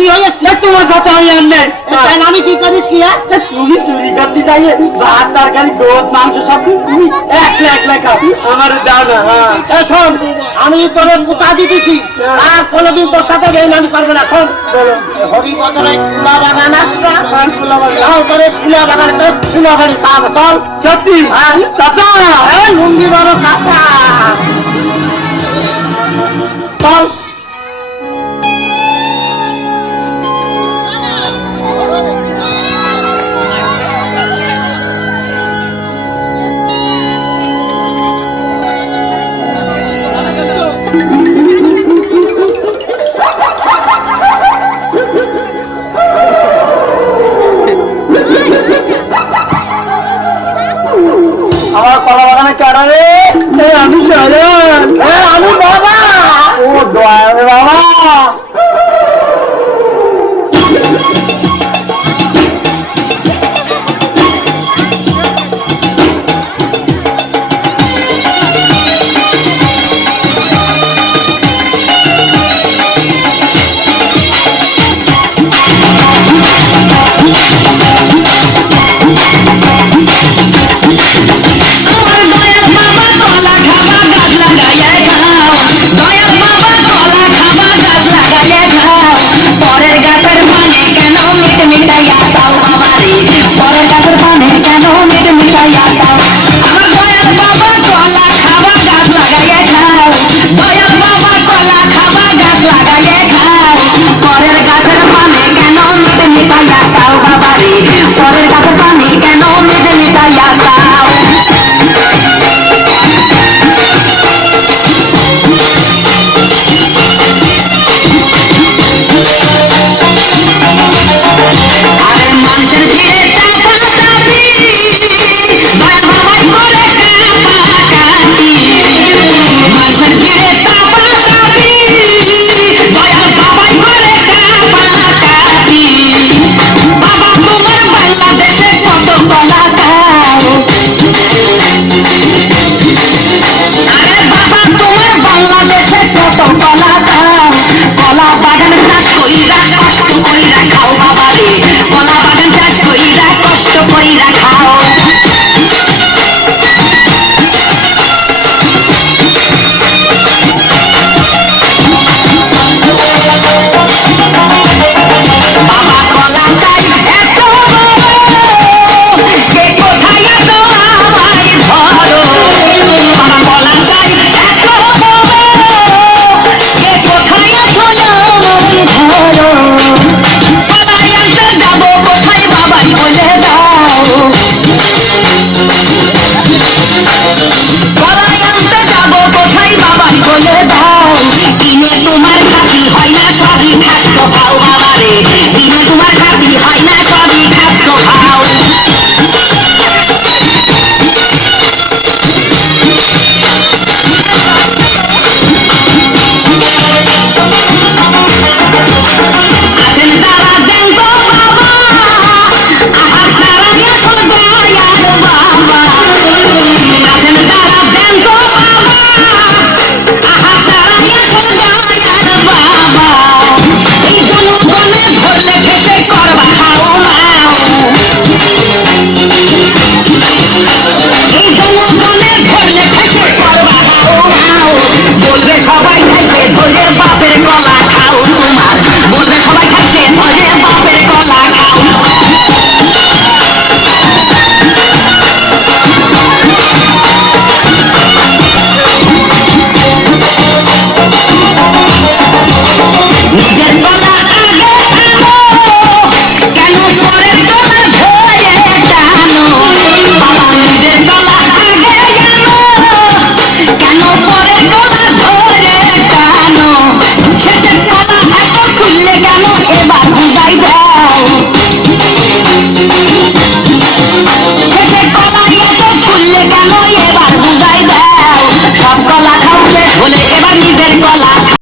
কি হয়েছে? তোমার সাথে আমি আনলে আমি কি করি? কি তুমি চুরি করতে যাই ভাত তরকারি গোদ মাংস সব তুমি একলা একলা খাও, আমার দাও না। হ্যাঁ শোন, আমি তোর কোথা দিতেছি আর কোনোদিন তোর সাথে বেইমানি করবে না। শোন, হরিবদলে ফুলা বাগান আসবে, ফুলা বাগান তোর ফুলা বাগানে তোর ফুলা বাড়ি পাবো। চল সত্যি? হ্যাঁ চাচা, লুঙ্গি বড় কাঁচা। চল। আমার কলা বাগানে কেডা রে? আমি সাজান, আমি বাবা। ও দয়া বাবা। বলে দাও